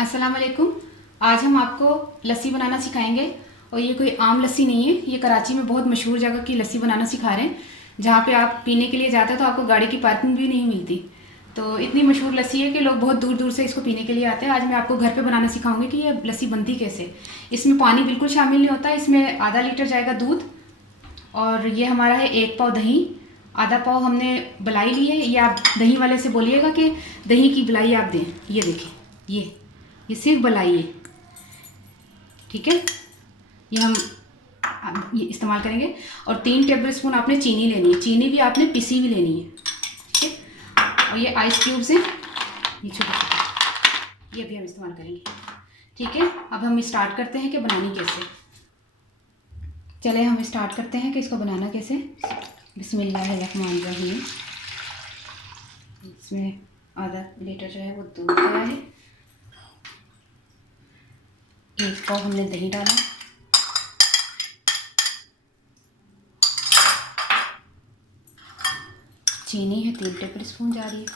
अस्सलाम वालेकुम। आज हम आपको लस्सी बनाना सिखाएंगे और ये कोई आम लस्सी नहीं है। ये कराची में बहुत मशहूर जगह की लस्सी बनाना सिखा रहे हैं, जहाँ पे आप पीने के लिए जाते हैं तो आपको गाड़ी की पार्किंग भी नहीं मिलती। तो इतनी मशहूर लस्सी है कि लोग बहुत दूर दूर से इसको पीने के लिए आते हैं। आज मैं आपको घर पे बनाना सिखाऊंगी कि ये लस्सी बनती कैसे। इसमें पानी बिल्कुल शामिल नहीं होता। इसमें आधा लीटर जाएगा दूध और ये हमारा है 1 पाव दही, आधा पाव हमने मलाई ली है। ये आप दही वाले से बोलिएगा कि दही की मलाई आप दें। ये देखें, ये सिर्फ मलाई है, ठीक है। ये हम ये इस्तेमाल करेंगे। और 3 टेबलस्पून आपने चीनी लेनी है। चीनी भी आपने पिसी हुई लेनी है, ठीक है। और ये आइस क्यूब्स हैं, ये छोटे छोटे, ये भी हम इस्तेमाल करेंगे, ठीक है। अब हम स्टार्ट करते हैं कि बनानी कैसे। चले हम स्टार्ट करते हैं कि इसको बनाना कैसे। बिस्मिल्लाहिर्रहमानिर्रहीम। इसमें आधा लीटर जो है वो दूध गया है। 1 पाव हमने दही डाला, चीनी है 3 टेबलस्पून जा रही है,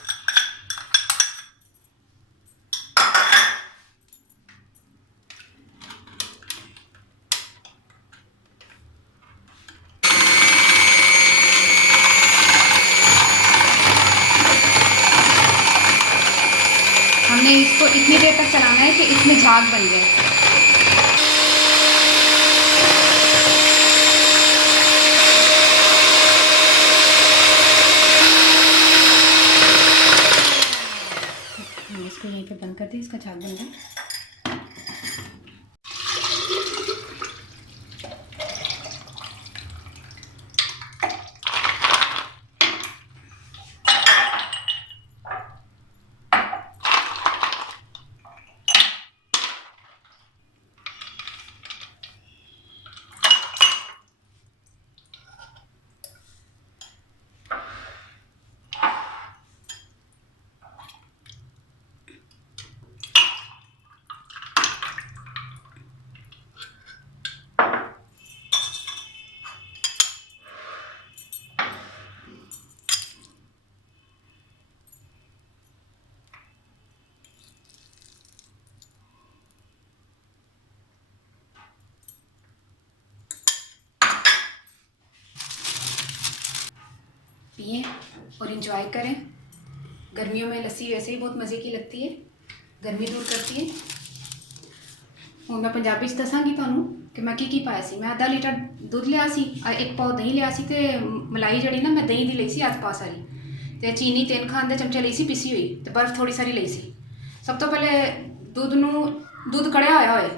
हमने इसको इतनी देर तक चलाना है कि इसमें झाग बन जाए। इसको यहीं पे बंद कर दी, इसका झाग बन गया। पिए और इंजॉय करें। गर्मियों में लस्सी वैसे ही बहुत मज़े की लगती है, गर्मी दूर करती है। और मैं पंजाबी च दसांगी तुहानू कि मैं की पाया सी। मैं आधा लीटर दूध लिया सी, 1 पाव दही लिया सी, ते मलाई जड़ी ना मैं दही दी लई सी आध पा सारी, ते चीनी 3 खान दे चमचे लई सी पिसी हुई, ते बर्फ थोड़ी सारी लई सी। सब तो पहले दूध कड़िया होया होए,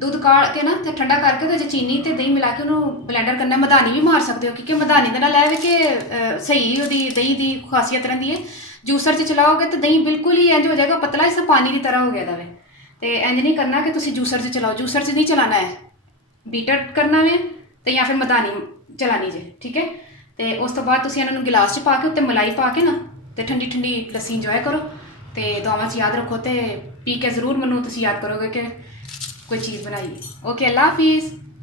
दूध काड़ के ना ते ठंडा करके ते चीनी ते दही मिला के उन्होंने ब्लैंडर करना। मधानी भी मार सकते हो, क्योंकि मधानी दे नाल है कि सही ओदी दही दी खासियत रहिंदी है। जूसर च चलाओगे तो दही बिल्कुल ही इंज हो जाएगा पतला, इस पानी की तरह हो गया दा वे। तो इंज नहीं करना कि तुम जूसर से चलाओ, जूसर से नहीं चलाना है, बीटर करना वे तो या फिर मधानी चलानी जे, ठीक है। तो उस तो बाद तुम इन्होंने गिलास च पा के उत्ते मलाई पा के ना तो ठंडी ठंडी लस्सी इंजॉय करो। तो दुआवां च याद रखो, तो पी के जरूर मैनू तुम याद करोगे कि कोई चीज़ बनाई। ओके, अल्लाह हाफिज़।